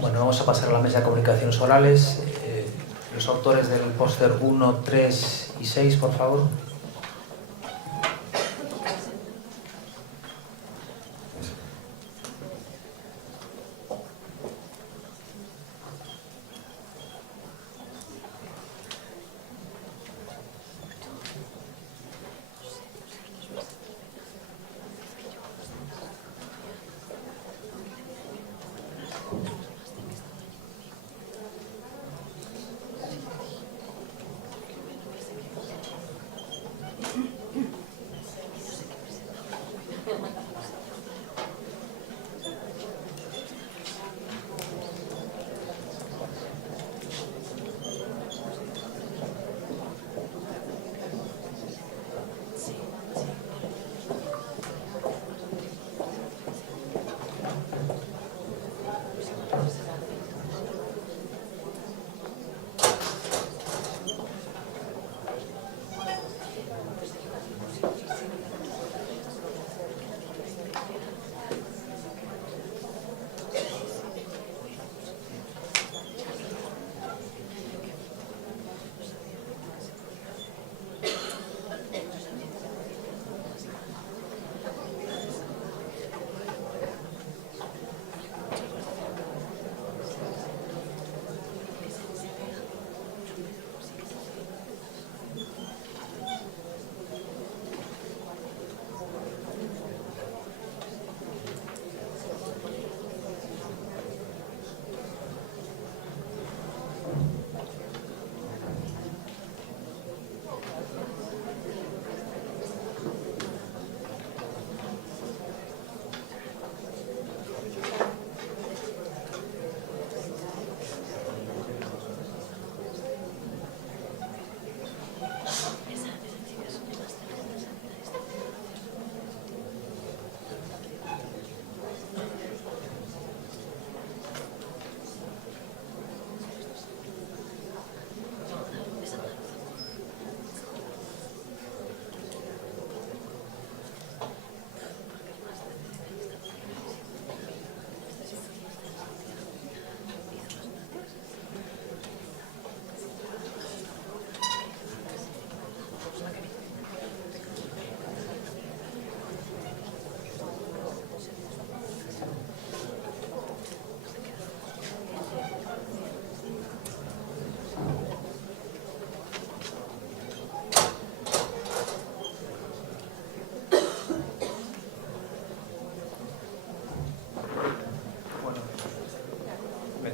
Bueno, vamos a pasar a la mesa de comunicaciones orales. Los autores del póster 1, 3 y 6, por favor.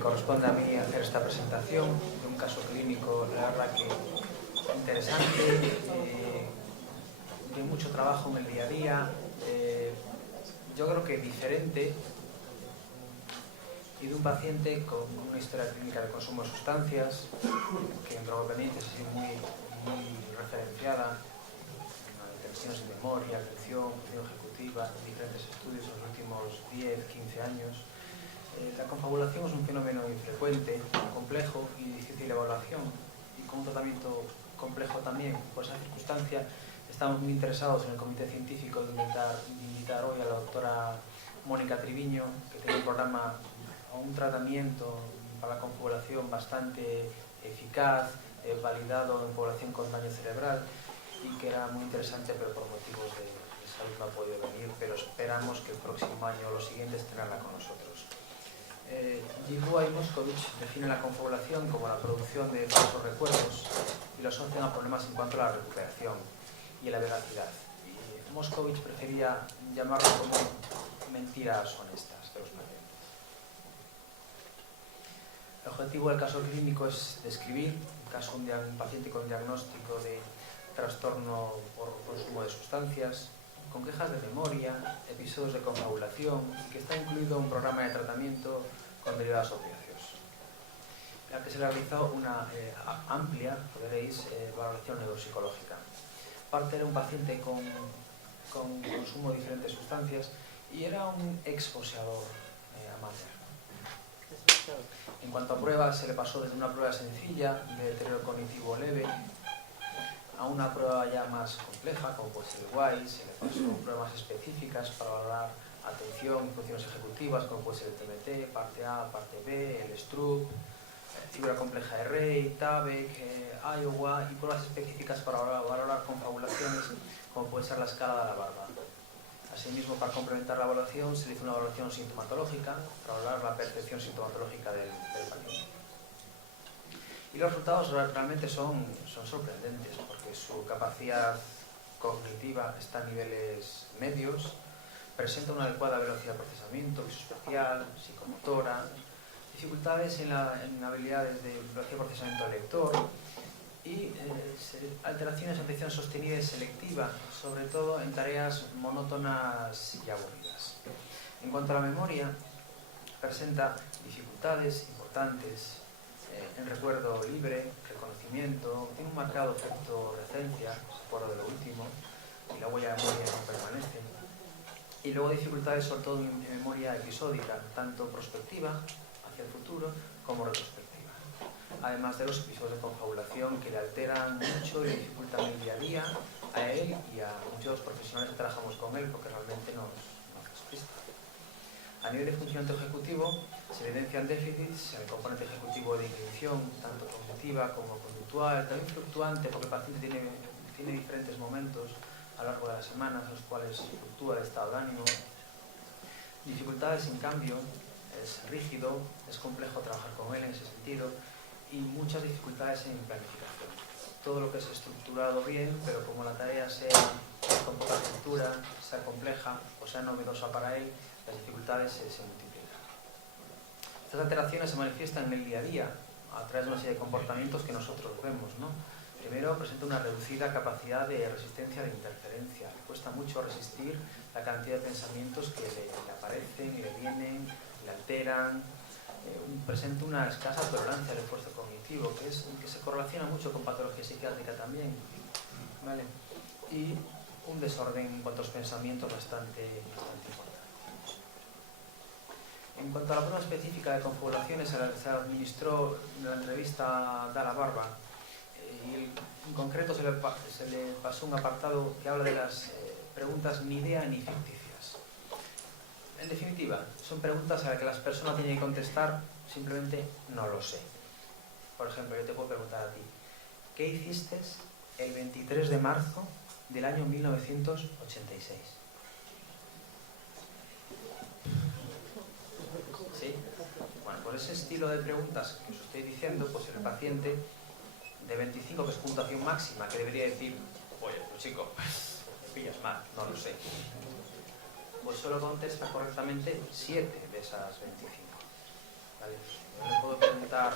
Corresponde a mí hacer esta presentación de un caso clínico, la verdad que interesante, de mucho trabajo en el día a día, yo creo que diferente, y de un paciente con una historia clínica de consumo de sustancias, que en drogodependencia es muy referenciada, tensiones de memoria, atención, función ejecutiva, diferentes estudios en los últimos 10, 15 años. La confabulación es un fenómeno infrecuente, complejo y difícil de evaluación, y con un tratamiento complejo también. Por esa circunstancia estamos muy interesados en el comité científico de invitar hoy a la doctora Mónica Triviño, que tiene un programa o un tratamiento para la confabulación bastante eficaz, validado en población con daño cerebral, y que era muy interesante, pero por motivos de salud no ha podido venir, pero esperamos que el próximo año o los siguientes tenerla con nosotros. Yigua y Moscovich definen la confabulación como la producción de falsos recuerdos y lo asocian a problemas en cuanto a la recuperación y a la veracidad. Y Moscovich prefería llamarlo como mentiras honestas de los pacientes. El objetivo del caso clínico es describir un caso de un paciente con diagnóstico de trastorno por consumo de sustancias, con quejas de memoria, episodios de confabulación, y que está incluido un programa de tratamiento con derivados opiáceos, en la que se le ha realizado una amplia, veréis, valoración neuropsicológica. Parte era un paciente con consumo de diferentes sustancias y era un exposeador amateur. En cuanto a pruebas, se le pasó desde una prueba sencilla de deterioro cognitivo leve a una prueba ya más compleja, como puede ser el WISE. Se le pasó pruebas específicas para valorar atención y funciones ejecutivas, como puede ser el TMT, parte A, parte B, el STRUP, figura compleja de Rey, TABEC, Iowa, y pruebas específicas para valorar confabulaciones, como puede ser la escala de la barba. Asimismo, para complementar la evaluación, se hizo una evaluación sintomatológica para valorar la percepción sintomatológica del paciente. Y los resultados realmente son sorprendentes, porque su capacidad cognitiva está a niveles medios, presenta una adecuada velocidad de procesamiento, visoespacial, psicomotora, dificultades en habilidades de velocidad de procesamiento del lector y alteraciones de atención sostenida y selectiva, sobre todo en tareas monótonas y aburridas. En cuanto a la memoria, presenta dificultades importantes en recuerdo libre, reconocimiento, tiene un marcado efecto recencia, se acuerda de lo último, y la huella de memoria no permanece. Y luego dificultades sobre todo en memoria episódica, tanto prospectiva, hacia el futuro, como retrospectiva. Además de los episodios de confabulación que le alteran mucho y le dificultan el día a día a él y a muchos profesionales que trabajamos con él, porque realmente nos despista. A nivel de funcionamiento ejecutivo, se evidencian déficits en el componente ejecutivo de inhibición, tanto cognitiva como conductual, también fluctuante, porque el paciente tiene diferentes momentos a lo largo de las semanas en los cuales fluctúa el estado de ánimo. Dificultades, en cambio, es rígido, es complejo trabajar con él en ese sentido, y muchas dificultades en planificación. Todo lo que es estructurado bien, pero como la tarea sea con poca estructura, sea compleja o sea novedosa para él, las dificultades se multiplican. Estas alteraciones se manifiestan en el día a día a través de una serie de comportamientos que nosotros vemos, ¿no? Primero, presenta una reducida capacidad de resistencia de interferencia. Le cuesta mucho resistir la cantidad de pensamientos que le aparecen, le vienen, le alteran. Presenta una escasa tolerancia al esfuerzo cognitivo, que se correlaciona mucho con patología psiquiátrica también, ¿vale? Y un desorden en cuanto a los pensamientos bastante importante. En cuanto a la prueba específica de confabulaciones, se administró la entrevista a Dalla Barba, y en concreto se le pasó un apartado que habla de las preguntas ni idea ni ficticias. En definitiva, son preguntas a las que las personas tienen que contestar simplemente no lo sé. Por ejemplo, yo te puedo preguntar a ti, ¿qué hiciste el 23 de marzo del año 1986? ¿Sí? Bueno, por ese estilo de preguntas que os estoy diciendo, pues el paciente de 25, que es puntuación máxima, que debería decir, oye, pues chico, me pillas mal, no lo sé, pues solo contesta correctamente 7 de esas 25. ¿Vale? Yo le puedo preguntar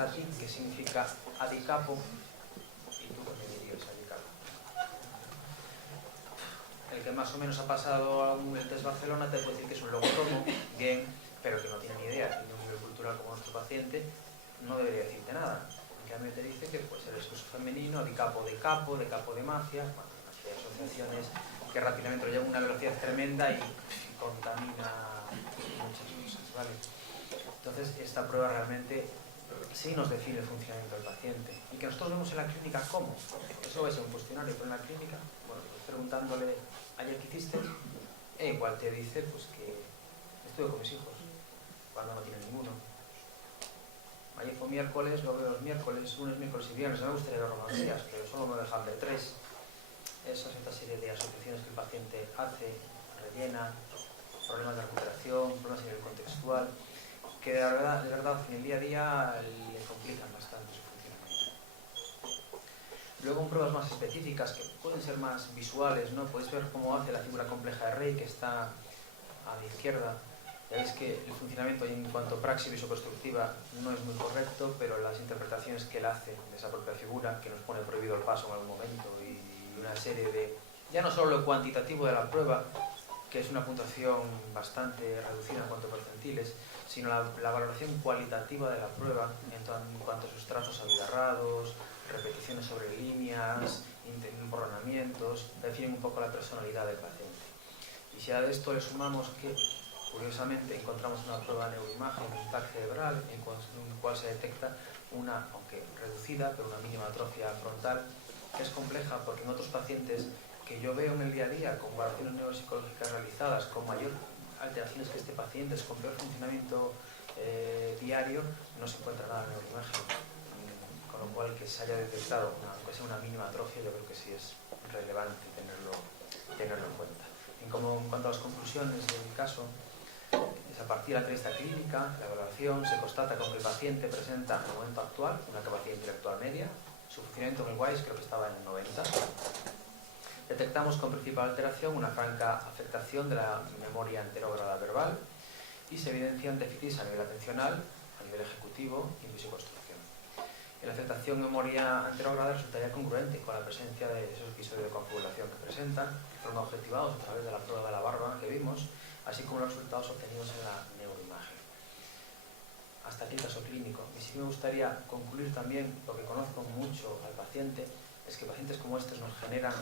a ti qué significa adicapo, y tú qué me dirías adicapo. El que más o menos ha pasado el test Barcelona te puede decir que es un logotomo, bien, pero que no tiene ni idea, tiene un nivel cultural como nuestro paciente, no debería decirte nada. En cambio te dice que puede ser el sexo femenino, adicapo de capo, de capo de mafia, bueno, una serie de asociaciones que rápidamente lo llevan a una velocidad tremenda y contamina muchas cosas, ¿vale? Entonces, esta prueba realmente sí nos define el funcionamiento del paciente. Y que nosotros vemos en la clínica cómo. Eso va a ser un cuestionario, pero en la clínica, bueno, pues preguntándole, ¿ayer qué hiciste? Igual te dice, pues que estuve con mis hijos, cuando no tiene ninguno. Ayer fue miércoles, lo veo los miércoles, lunes, miércoles y viernes. Me gustaría verlo más días, pero solo me dejan ver 3. Esa es otra serie de asociaciones que el paciente hace, rellena, problemas de recuperación, problemas a nivel contextual, que de verdad en el día a día le complican bastante su funcionamiento. Luego en pruebas más específicas, que pueden ser más visuales, ¿no? Podéis ver cómo hace la figura compleja de Rey, que está a la izquierda. Ya veis que el funcionamiento en cuanto a praxis visoconstructiva no es muy correcto, pero las interpretaciones que él hace de esa propia figura, que nos pone prohibido el paso en algún momento, y una serie de, ya no solo lo cuantitativo de la prueba, que es una puntuación bastante reducida en cuanto a percentiles, sino la valoración cualitativa de la prueba en cuanto a sus trazos abigarrados, repeticiones sobre líneas, emborronamientos, definen un poco la personalidad del paciente. Y si a esto le sumamos que, curiosamente, encontramos una prueba de neuroimagen, un TAC cerebral, en el cual se detecta una, aunque reducida, pero una mínima atrofia frontal, que es compleja porque en otros pacientes que yo veo en el día a día con valoraciones neuropsicológicas realizadas con mayor alteraciones que este paciente, con peor funcionamiento diario, no se encuentra nada en la neuroimagen. Con lo cual, que se haya detectado, aunque sea una mínima atrofia, yo creo que sí es relevante tenerlo en cuenta. En cuanto a las conclusiones del caso, es a partir de la entrevista clínica, la evaluación, se constata con que el paciente presenta en el momento actual una capacidad intelectual media, su funcionamiento en el WISE creo que estaba en el 90. Detectamos con principal alteración una franca afectación de la memoria anterógrada verbal y se evidencian déficits a nivel atencional, a nivel ejecutivo y en psicoconstrucción. La afectación en memoria anterógrada resultaría congruente con la presencia de esos episodios de confabulación que presentan, que fueron objetivados a través de la prueba de la barba que vimos, así como los resultados obtenidos en la neuroimagen. Hasta aquí el caso clínico. Y sí me gustaría concluir también, lo que conozco mucho al paciente, es que pacientes como estos nos generan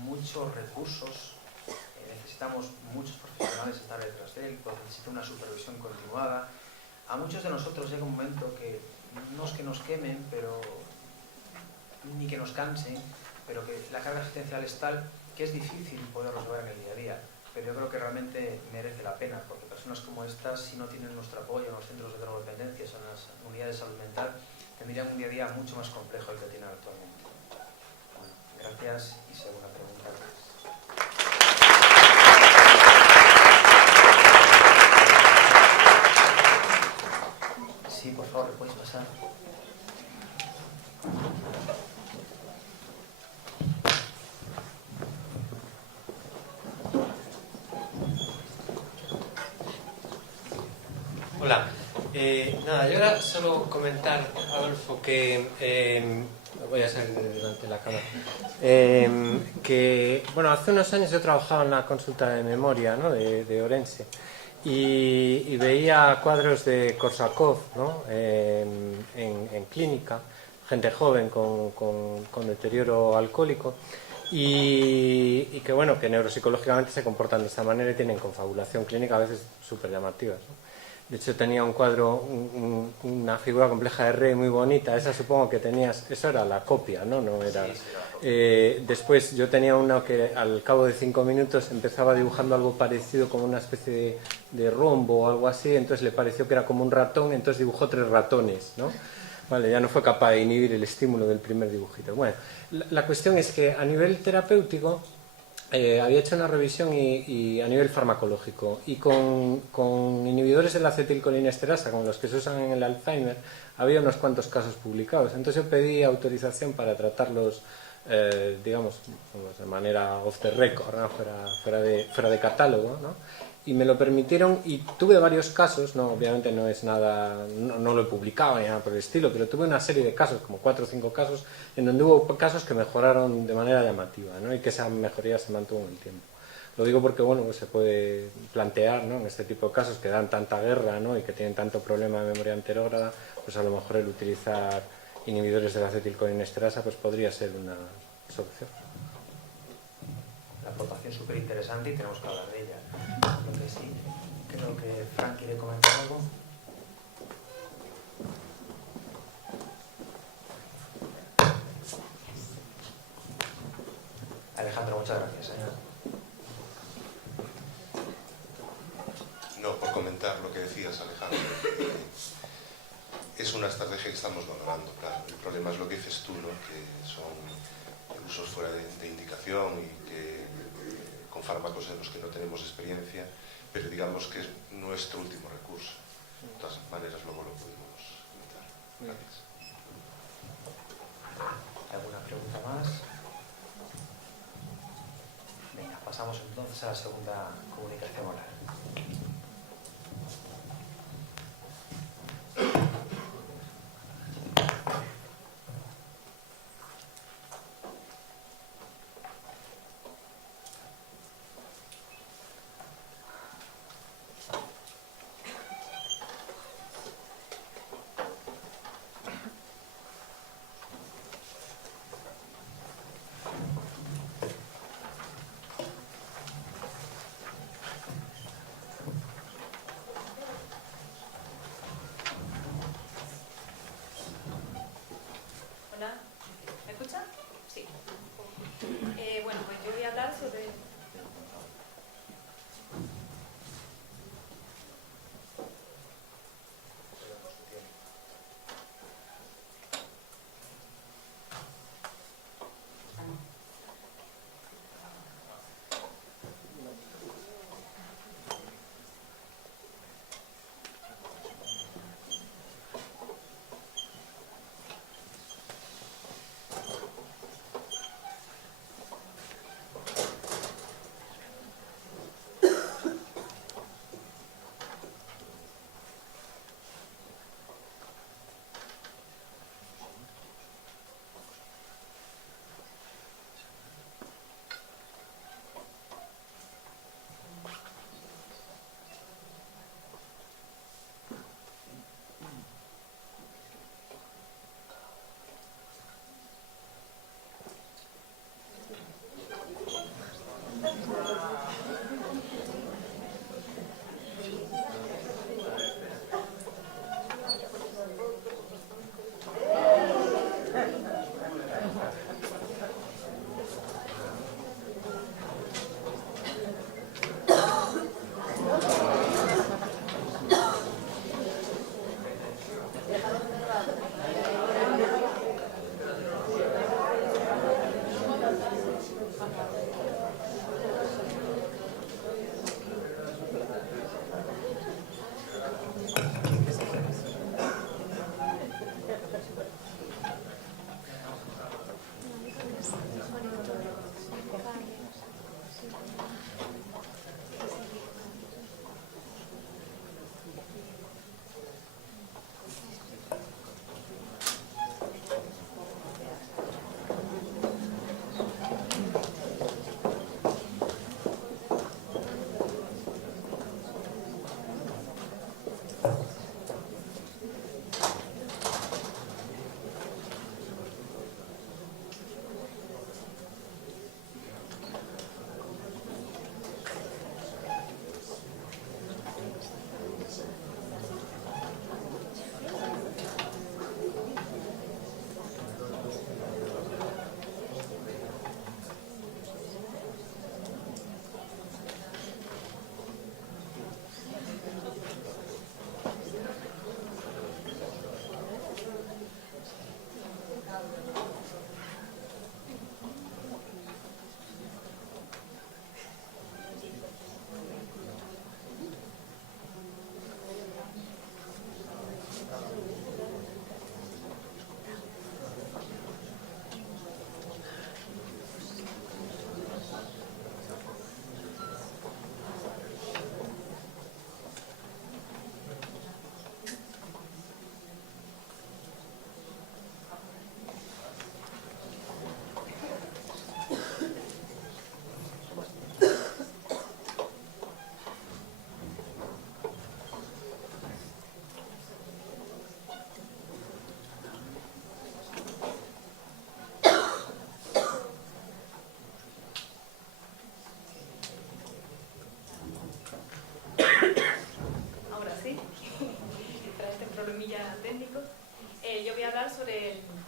muchos recursos, necesitamos muchos profesionales estar detrás de él, porque necesita una supervisión continuada. A muchos de nosotros llega un momento que no es que nos quemen, pero ni que nos cansen, pero que la carga asistencial es tal que es difícil poderlo llevar en el día a día. Pero yo creo que realmente merece la pena, porque personas como estas, si no tienen nuestro apoyo en los centros de drogodependencias o en las unidades de salud mental, tendrían un día a día mucho más complejo el que tienen actualmente. Bueno, gracias y segunda pregunta. Sí, por favor, ¿le podéis pasar? Hola. Nada, yo ahora solo comentar, Adolfo, que voy a salir delante de la cámara. Que, bueno, hace unos años yo trabajaba en la consulta de memoria, ¿no?, de Orense, y veía cuadros de Korsakov, ¿no?, en clínica, gente joven con deterioro alcohólico, y que, bueno, que neuropsicológicamente se comportan de esta manera y tienen confabulación clínica a veces súper llamativas, ¿no? De hecho tenía un cuadro, una figura compleja de Rey muy bonita. Esa supongo que tenías, eso era la copia, ¿no? No era. Después yo tenía uno que al cabo de 5 minutos empezaba dibujando algo parecido, como una especie de rombo o algo así. Entonces le pareció que era como un ratón, entonces dibujó 3 ratones, ¿no? Vale, ya no fue capaz de inhibir el estímulo del primer dibujito. Bueno, la cuestión es que a nivel terapéutico había hecho una revisión y a nivel farmacológico, y con inhibidores de la acetilcolinesterasa, como los que se usan en el Alzheimer, había unos cuantos casos publicados. Entonces yo pedí autorización para tratarlos, digamos, de manera off the record, ¿no?, fuera de catálogo, ¿no? Y me lo permitieron, y tuve varios casos, no, obviamente no es nada, no lo he publicado ni nada por el estilo, pero tuve una serie de casos, como 4 o 5 casos, en donde hubo casos que mejoraron de manera llamativa, ¿no?, y que esa mejoría se mantuvo en el tiempo. Lo digo porque, bueno, pues se puede plantear, ¿no?, en este tipo de casos que dan tanta guerra, ¿no?, y que tienen tanto problema de memoria anterógrada, pues a lo mejor el utilizar inhibidores de la acetilcolinesterasa pues podría ser una solución. La aportación es súper interesante y tenemos que hablar de ella. Lo que sí, creo que Frank quiere comentar algo. Alejandro, muchas gracias, señor. No, por comentar lo que decías, Alejandro. Es una estrategia que estamos valorando, claro. El problema es lo que dices tú, ¿no?, que son usos fuera de indicación y que con fármacos en los que no tenemos experiencia, pero digamos que es nuestro último recurso. De todas maneras, luego lo podemos comentar. Gracias. ¿Alguna pregunta más? Venga, pasamos entonces a la segunda comunicación oral.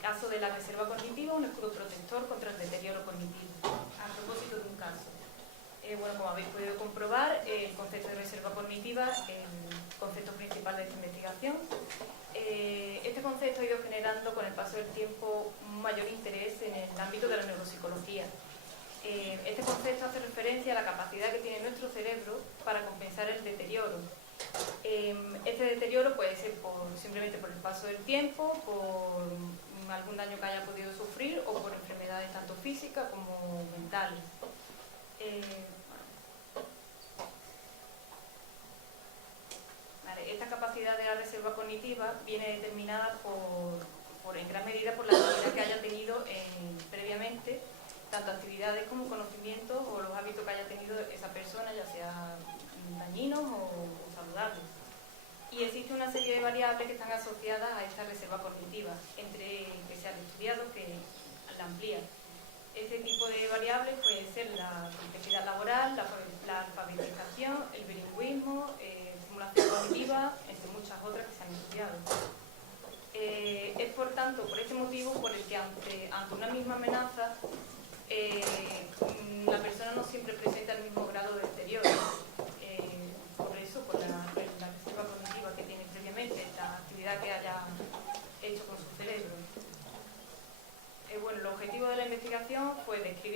caso de la reserva cognitiva, un escudo protector contra el deterioro cognitivo. A propósito de un caso. Bueno, como habéis podido comprobar, el concepto de reserva cognitiva es el concepto principal de esta investigación. Este concepto ha ido generando con el paso del tiempo un mayor interés en el ámbito de la neuropsicología. Este concepto hace referencia a la capacidad que tiene nuestro cerebro para compensar el deterioro. Este deterioro puede ser simplemente por el paso del tiempo, por algún daño que haya podido sufrir o por enfermedades tanto físicas como mentales. Esta capacidad de la reserva cognitiva viene determinada en gran medida por la actividad que haya tenido previamente, tanto actividades como conocimientos o los hábitos que haya tenido esa persona, ya sea dañinos o saludables. Y existe una serie de variables que están asociadas a esta reserva cognitiva, entre que se han estudiado, que la amplían. Este tipo de variables pueden ser la complejidad laboral, la alfabetización, el bilingüismo, estimulación cognitiva, entre muchas otras que se han estudiado. Es por tanto, por este motivo, por el que ante una misma amenaza, la persona no siempre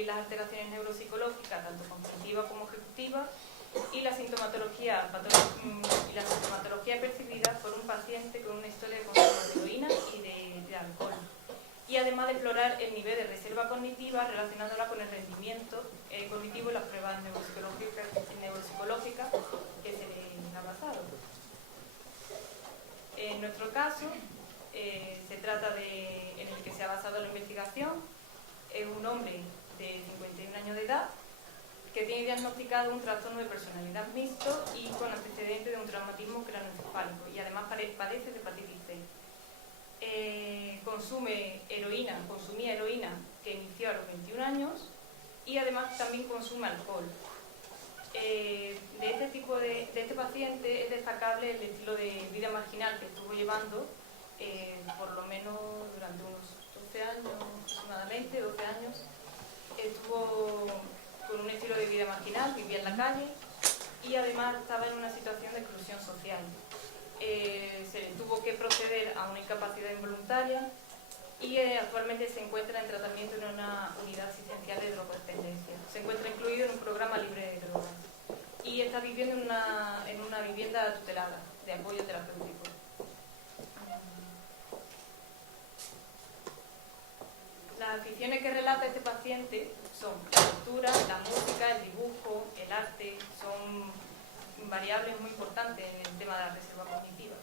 describir las alteraciones neuropsicológicas, tanto cognitivas como ejecutivas, y la sintomatología percibida por un paciente con una historia de consumo de heroína y de alcohol. Y además de explorar el nivel de reserva cognitiva relacionándola con el rendimiento cognitivo y las pruebas neuropsicológicas que se le ha basado. En nuestro caso, se trata en el que se ha basado la investigación, es un hombre de 51 años de edad que tiene diagnosticado un trastorno de personalidad mixto y con antecedentes de un traumatismo craneoencefálico, y además padece de hepatitis C. Consumía heroína que inició a los 21 años y además también consume alcohol. De este paciente es destacable el estilo de vida marginal que estuvo llevando por lo menos durante unos 12 años, aproximadamente 12 años. Estuvo con un estilo de vida marginal, vivía en la calle y además estaba en una situación de exclusión social. Se le tuvo que proceder a una incapacidad involuntaria y actualmente se encuentra en tratamiento en una unidad asistencial de drogodependencia. Se encuentra incluido en un programa libre de drogas y está viviendo en una vivienda tutelada de apoyo terapéutico. Las aficiones que relata este paciente son la lectura, la música, el dibujo, el arte, son variables muy importantes en el tema de la reserva cognitiva.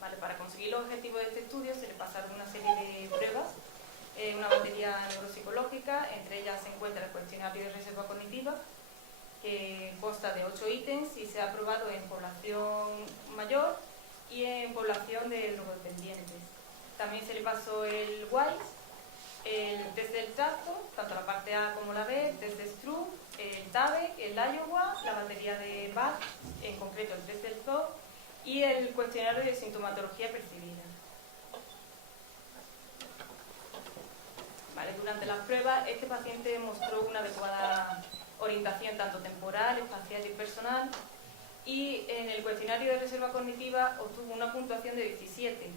Vale, para conseguir los objetivos de este estudio se le pasaron una serie de pruebas, una batería neuropsicológica, entre ellas se encuentra el cuestionario de reserva cognitiva, que consta de 8 ítems y se ha aprobado en población mayor y en población de drogodependientes. También se le pasó el WISE, el test del tracto, tanto la parte A como la B, el test de Stroop, el TABE, el Iowa, la batería de BAC, en concreto el test del ZOO, y el cuestionario de sintomatología percibida. Vale, durante las pruebas, este paciente mostró una adecuada orientación tanto temporal, espacial y personal, y en el cuestionario de reserva cognitiva obtuvo una puntuación de 17.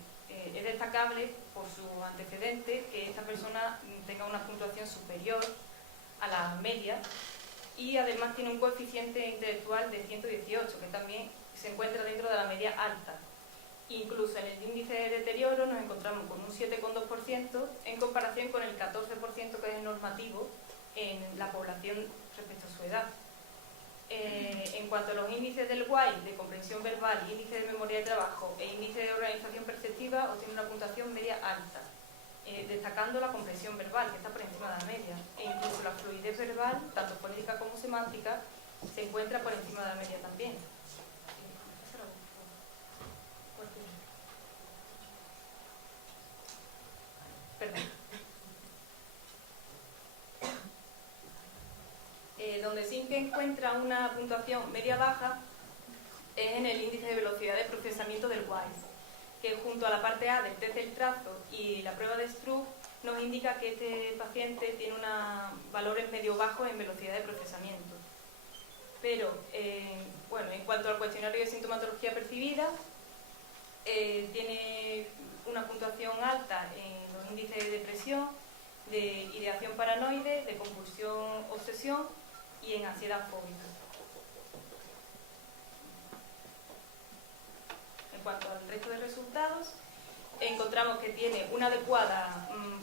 Es destacable por su antecedente que esta persona tenga una puntuación superior a la media y además tiene un coeficiente intelectual de 118, que también se encuentra dentro de la media alta. Incluso en el índice de deterioro nos encontramos con un 7,2% en comparación con el 14% que es normativo en la población respecto a su edad. En cuanto a los índices del WISE de comprensión verbal, índice de memoria de trabajo e índice de organización perceptiva, obtiene una puntuación media alta, destacando la comprensión verbal, que está por encima de la media, e incluso la fluidez verbal, tanto fonética como semántica, se encuentra por encima de la media también. Perdón. Donde sí que encuentra una puntuación media-baja es en el índice de velocidad de procesamiento del WISE, que junto a la parte A del test del trazo y la prueba de Stroop nos indica que este paciente tiene valores medio-bajos en velocidad de procesamiento. Pero, bueno, en cuanto al cuestionario de sintomatología percibida, tiene una puntuación alta en los índices de depresión, de ideación paranoide, de compulsión, obsesión y en ansiedad fóbica. En cuanto al resto de resultados, encontramos que tiene un adecuado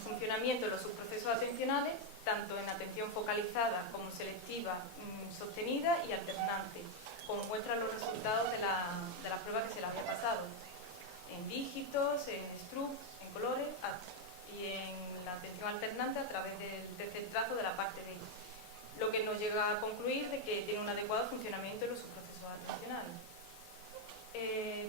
funcionamiento en los subprocesos atencionales, tanto en atención focalizada como selectiva, sostenida y alternante, como muestran los resultados de las pruebas que se le había pasado, en dígitos, en Stroop, en colores y en la atención alternante a través del tercer trazo de la parte B, lo que nos llega a concluir de que tiene un adecuado funcionamiento en los subprocesos atencionales.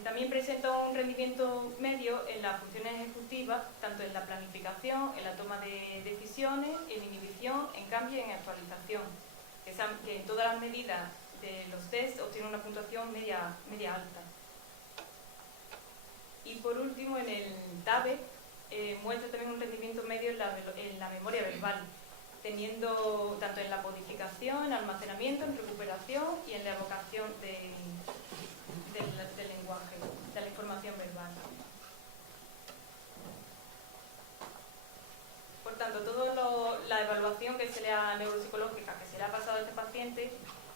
También presenta un rendimiento medio en las funciones ejecutivas, tanto en la planificación, en la toma de decisiones, en inhibición, en cambio y en actualización, que en todas las medidas de los test obtiene una puntuación media alta. Y por último, en el TABE muestra también un rendimiento medio en la memoria verbal, teniendo tanto en la codificación, en almacenamiento, en recuperación y en la evocación del lenguaje, de la información verbal. Por tanto, todos la evaluación neuropsicológica que se le ha pasado a este paciente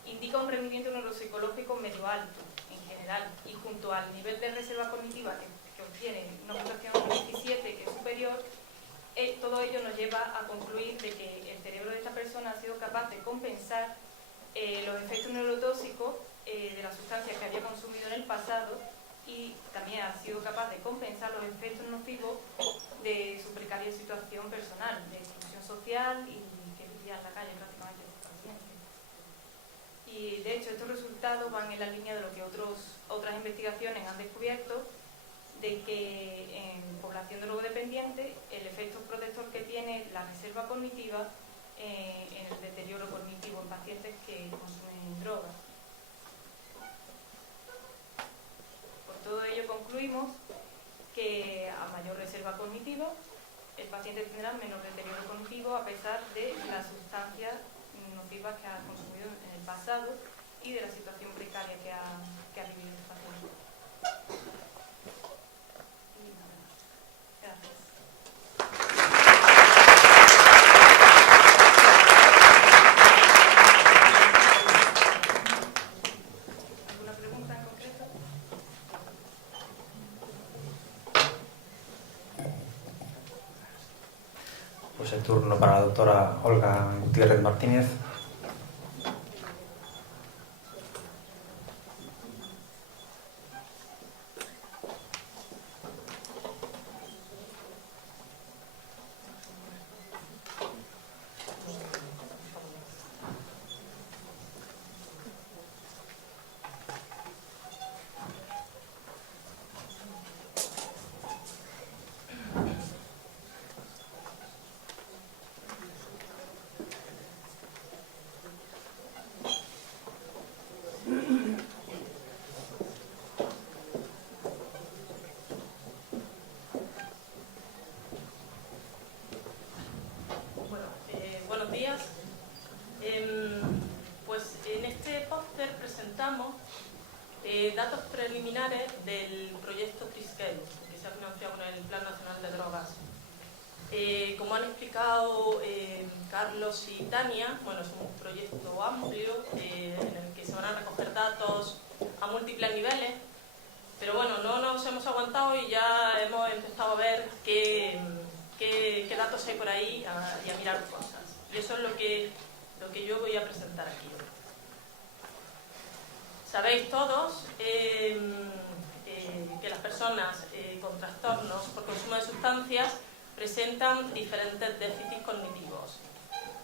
indica un rendimiento neuropsicológico medio alto en general, y junto al nivel de reserva cognitiva que obtiene una puntuación 17 que es superior, todo ello nos lleva a concluir de que el cerebro de esta persona ha sido capaz de compensar los efectos neurotóxicos de la sustancia que había consumido en el pasado, y también ha sido capaz de compensar los efectos nocivos de su precaria situación personal, de exclusión social, y que vivía en la calle prácticamente este paciente. Y de hecho estos resultados van en la línea de lo que otras investigaciones han descubierto, de que en población drogodependiente el efecto protector que tiene la reserva cognitiva en el deterioro cognitivo en pacientes que consumen drogas. Por todo ello concluimos que a mayor reserva cognitiva el paciente tendrá menor deterioro cognitivo a pesar de las sustancias nocivas que ha consumido en el pasado y de la situación precaria que ha vivido el paciente. Pues el turno para la doctora Olga Gutiérrez Martínez. Buenos días. Pues en este póster presentamos datos preliminares del proyecto Triskel, que se ha financiado con el Plan Nacional de Drogas. Como han explicado Carlos y Tania, bueno, es un proyecto amplio en el que se van a recoger datos a múltiples niveles, pero bueno, no nos hemos aguantado y ya hemos empezado a ver qué datos hay por ahí y a mirar cosas. Y eso es lo que yo voy a presentar aquí hoy. Sabéis todos que las personas con trastornos por consumo de sustancias presentan diferentes déficits cognitivos.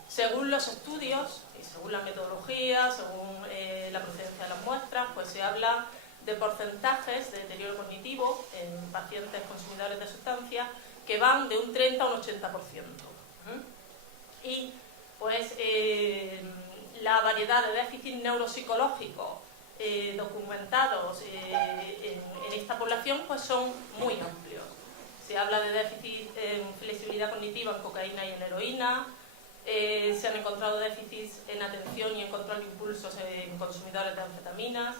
Según los estudios, y según la metodología, según la procedencia de las muestras, pues se habla de porcentajes de deterioro cognitivo en pacientes consumidores de sustancias que van de un 30 a un 80%. Y pues la variedad de déficits neuropsicológicos documentados en esta población pues son muy amplios. Se habla de déficits en flexibilidad cognitiva en cocaína y en heroína, se han encontrado déficits en atención y en control de impulsos en consumidores de anfetaminas,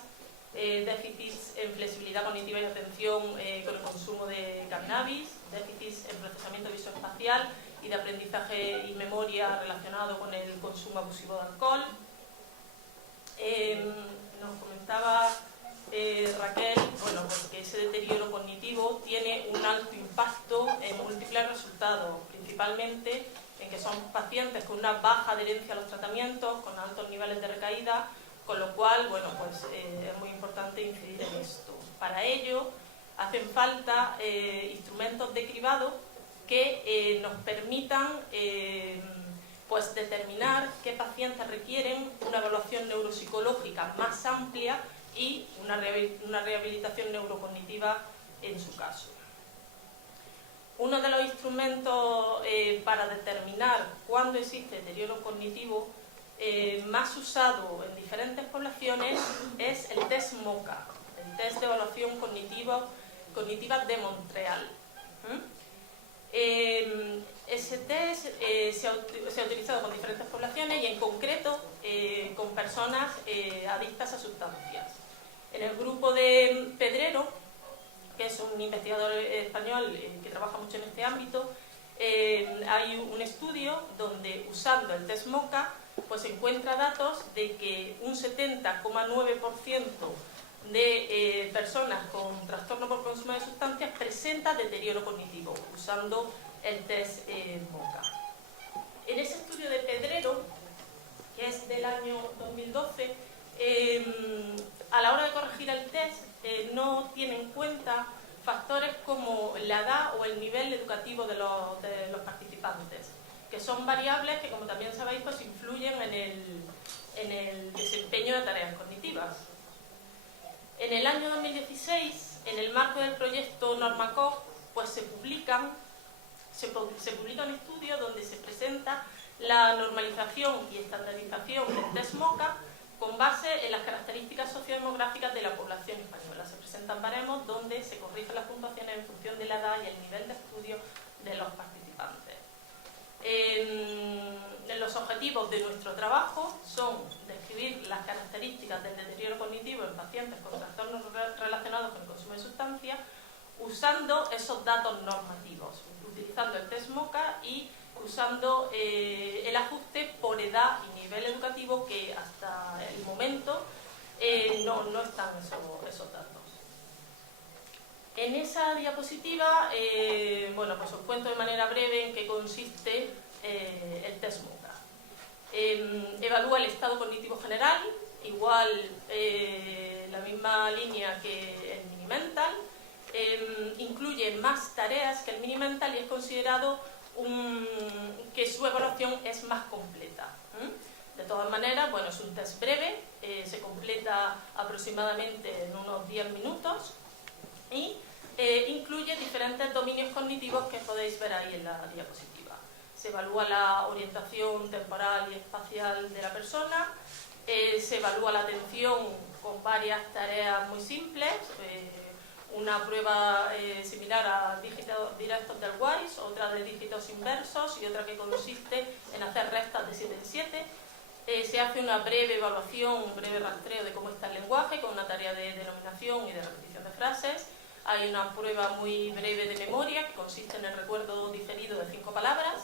déficits en flexibilidad cognitiva y atención con el consumo de cannabis, déficits en procesamiento visoespacial y de aprendizaje y memoria relacionado con el consumo abusivo de alcohol. Nos comentaba Raquel, bueno, pues que ese deterioro cognitivo tiene un alto impacto en múltiples resultados, principalmente en que son pacientes con una baja adherencia a los tratamientos, con altos niveles de recaída, con lo cual, bueno, pues es muy importante incidir en esto. Para ello hacen falta instrumentos de cribado que nos permitan pues determinar qué pacientes requieren una evaluación neuropsicológica más amplia y una rehabilitación neurocognitiva en su caso. Uno de los instrumentos para determinar cuándo existe deterioro cognitivo más usado en diferentes poblaciones es el test MoCA, el test de evaluación cognitiva de Montreal. Ese test se ha utilizado con diferentes poblaciones y en concreto con personas adictas a sustancias. En el grupo de Pedrero, que es un investigador español que trabaja mucho en este ámbito, hay un estudio donde, usando el test MOCA, pues se encuentra datos de que un 70,9% de personas con trastorno por consumo de sustancias presenta deterioro cognitivo usando el test MOCA. En ese estudio de Pedrero, que es del año 2012, a la hora de corregir el test no tiene en cuenta factores como la edad o el nivel educativo de los participantes, que son variables que, como también sabéis, pues influyen en el desempeño de tareas cognitivas. En el año 2016, en el marco del proyecto NormaCog, pues se publica un estudio donde se presenta la normalización y estandarización del test MOCA con base en las características sociodemográficas de la población española. Se presentan baremos donde se corrigen las puntuaciones en función de la edad y el nivel de estudio de los participantes. Los objetivos de nuestro trabajo son describir las características del deterioro cognitivo en pacientes con trastornos relacionados con el consumo de sustancias usando esos datos normativos, utilizando el test MOCA y usando el ajuste por edad y nivel educativo, que hasta el momento no están esos datos. En esa diapositiva, bueno, pues os cuento de manera breve en qué consiste el test MOCA. Evalúa el estado cognitivo general, igual la misma línea que el Mini-Mental, incluye más tareas que el Mini-Mental y es considerado que su evaluación es más completa. De todas maneras, bueno, es un test breve, se completa aproximadamente en unos 10 minutos y incluye diferentes dominios cognitivos que podéis ver ahí en la diapositiva. Se evalúa la orientación temporal y espacial de la persona, se evalúa la atención con varias tareas muy simples, una prueba similar a dígitos directos del WISE, otra de dígitos inversos y otra que consiste en hacer restas de 7 en 7. Se hace una breve evaluación, un breve rastreo de cómo está el lenguaje con una tarea de denominación y de repetición de frases. Hay una prueba muy breve de memoria que consiste en el recuerdo diferido de 5 palabras.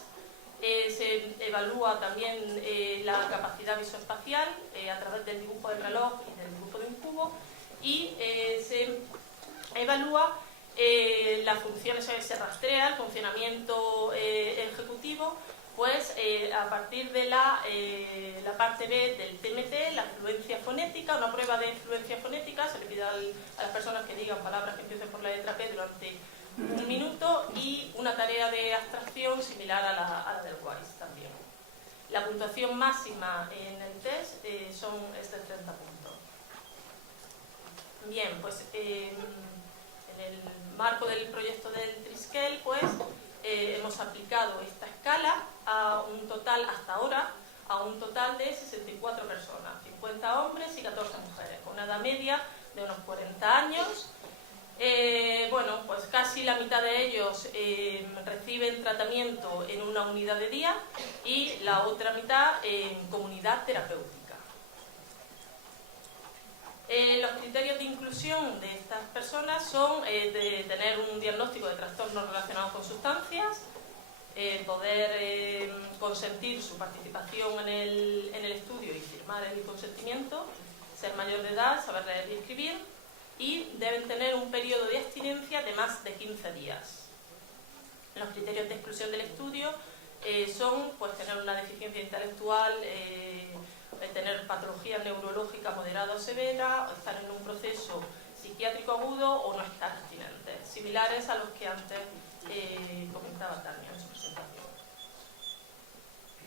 Se evalúa también la capacidad visoespacial a través del dibujo del reloj y del dibujo de un cubo y se evalúa las funciones, se rastrea el funcionamiento ejecutivo, pues a partir de la parte B del TMT, la fluencia fonética, una prueba de fluencia fonética, se le pide a las personas que digan palabras que empiecen por la letra P durante 1 minuto y una tarea de abstracción similar a la del WISE también. La puntuación máxima en el test es de 30 puntos. Bien, pues en el marco del proyecto del Triskel, pues hemos aplicado esta escala a un total, hasta ahora, a un total de 64 personas, 50 hombres y 14 mujeres, con una edad media de unos 40 años. Bueno, pues casi la mitad de ellos reciben tratamiento en una unidad de día y la otra mitad en comunidad terapéutica. Los criterios de inclusión de estas personas son de tener un diagnóstico de trastornos relacionados con sustancias, poder consentir su participación en el estudio y firmar el consentimiento, ser mayor de edad, saber leer y escribir, y deben tener un periodo de abstinencia de más de 15 días. Los criterios de exclusión del estudio son pues, tener una deficiencia intelectual, tener patología neurológica moderada o severa, o estar en un proceso psiquiátrico agudo o no estar abstinente, similares a los que antes comentaba Tania en su presentación.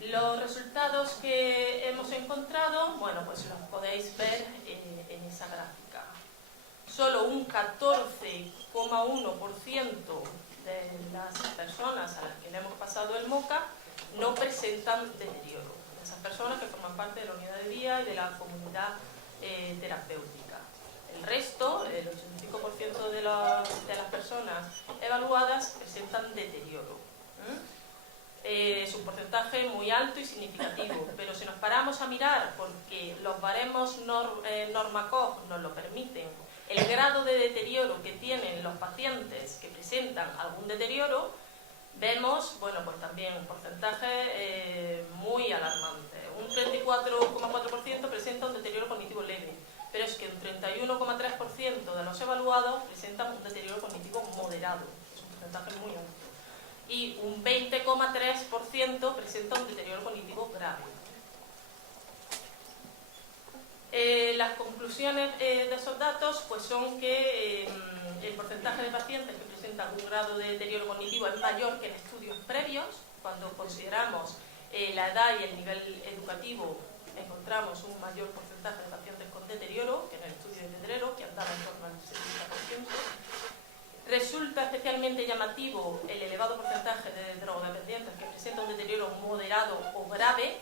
Los resultados que hemos encontrado, bueno, pues los podéis ver en esa gráfica. Solo un 14,1% de las personas a las que le hemos pasado el MOCA no presentan deterioro. Esas personas que forman parte de la unidad de día y de la comunidad terapéutica. El resto, el 85% de las personas evaluadas presentan deterioro. Es un porcentaje muy alto y significativo, pero si nos paramos a mirar, porque los baremos NormaCog nos lo permiten, el grado de deterioro que tienen los pacientes que presentan algún deterioro, vemos, bueno, pues también un porcentaje muy alarmante. Un 34,4% presenta un deterioro cognitivo leve, pero es que un 31,3% de los evaluados presentan un deterioro cognitivo moderado, es un porcentaje muy alto, y un 20,3% presenta un deterioro cognitivo grave. Las conclusiones de esos datos pues son que el porcentaje de pacientes que presentan un grado de deterioro cognitivo es mayor que en estudios previos. Cuando consideramos la edad y el nivel educativo, encontramos un mayor porcentaje de pacientes con deterioro que en el estudio de Pedrero, que andaba en torno al 70%. Resulta especialmente llamativo el elevado porcentaje de drogodependientes que presentan un deterioro moderado o grave.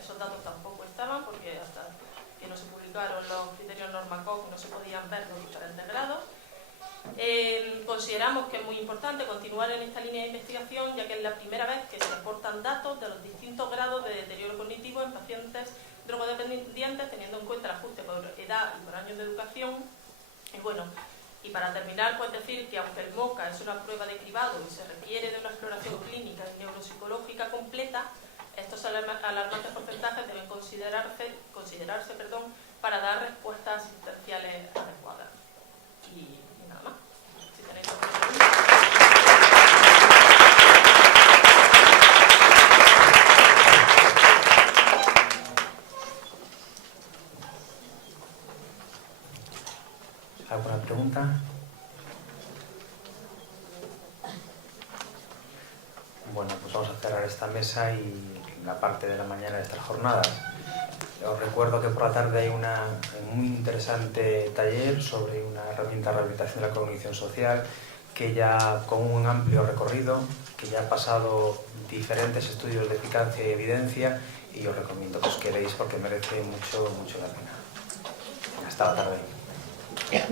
Esos datos tampoco estaban porque hasta que no se publicaron los criterios Normacoc no se podían ver los diferentes grados. Consideramos que es muy importante continuar en esta línea de investigación, ya que es la primera vez que se aportan datos de los distintos grados de deterioro cognitivo en pacientes drogodependientes, teniendo en cuenta el ajuste por edad y por años de educación. Y bueno, y para terminar, pues decir que aunque el MoCA es una prueba de cribado y se requiere de una exploración clínica y neuropsicológica completa, estos alarmantes porcentajes deben considerarse para dar respuestas asistenciales adecuadas. Y nada más. Si tenéis alguna pregunta. ¿Alguna pregunta? Bueno, pues vamos a cerrar esta mesa y la parte de la mañana de estas jornadas. Os recuerdo que por la tarde hay un muy interesante taller sobre una herramienta de rehabilitación de la cognición social que ya con un amplio recorrido, que ya ha pasado diferentes estudios de eficacia y evidencia, y os recomiendo que os quedéis porque merece mucho la pena. Hasta la tarde. Yeah.